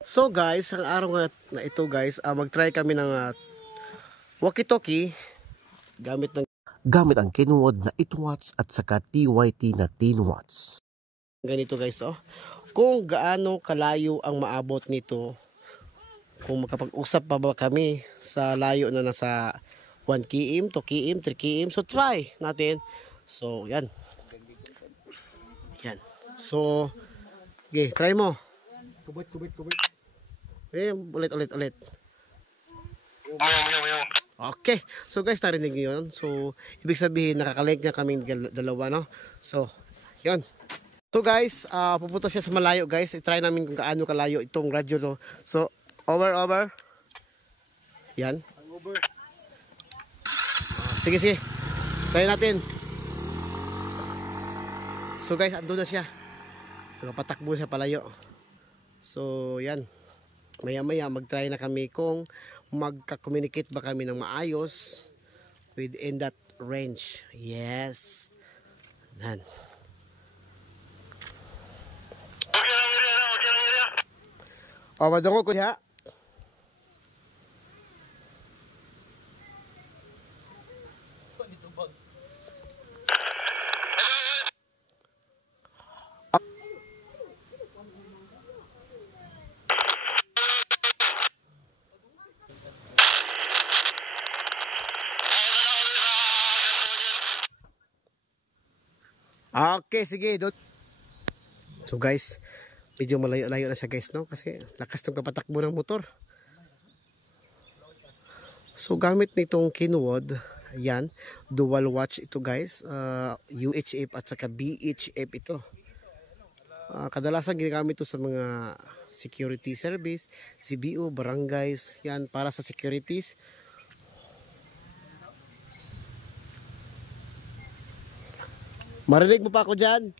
So guys, ang araw na ito guys, mag-try kami ng walkie-talkie gamit ang Kenwood na 8 watts at saka TYT na 10 watts. Ganito guys, kung gaano kalayo ang maabot nito, kung makapag-usap pa ba kami sa layo na nasa 1 km, 2 km, 3 km, so try natin. So yan. Yan. So, okay, try mo. Kubit. Ulit. Okay. So guys, narinig niyo yun. So, ibig sabihin, nakakalink na kaming dalawa, no? So, yun. So guys, pupunta siya sa malayo, guys. I-try namin kung kaano kalayo itong radyo, no? So, over. Yan. Sige. Try natin. So guys, andun na siya. Nakapatakbo siya palayo. So, yan. Maya mag-try na kami kung magka-communicate ba kami ng maayos within that range. Yes. Yan. Madungo ko diha. Okay, sige. So guys, medyo malayo-layo na siya guys, no? Kasi lakas ng kapatakbo ng motor. So gamit nitong Kenwood, yan, dual watch ito guys. UHF at saka BHF ito. Kadalasan ginagamit ito sa mga security service, CBO, barangays, yan, para sa securities. Marinig mo pa ako dyan?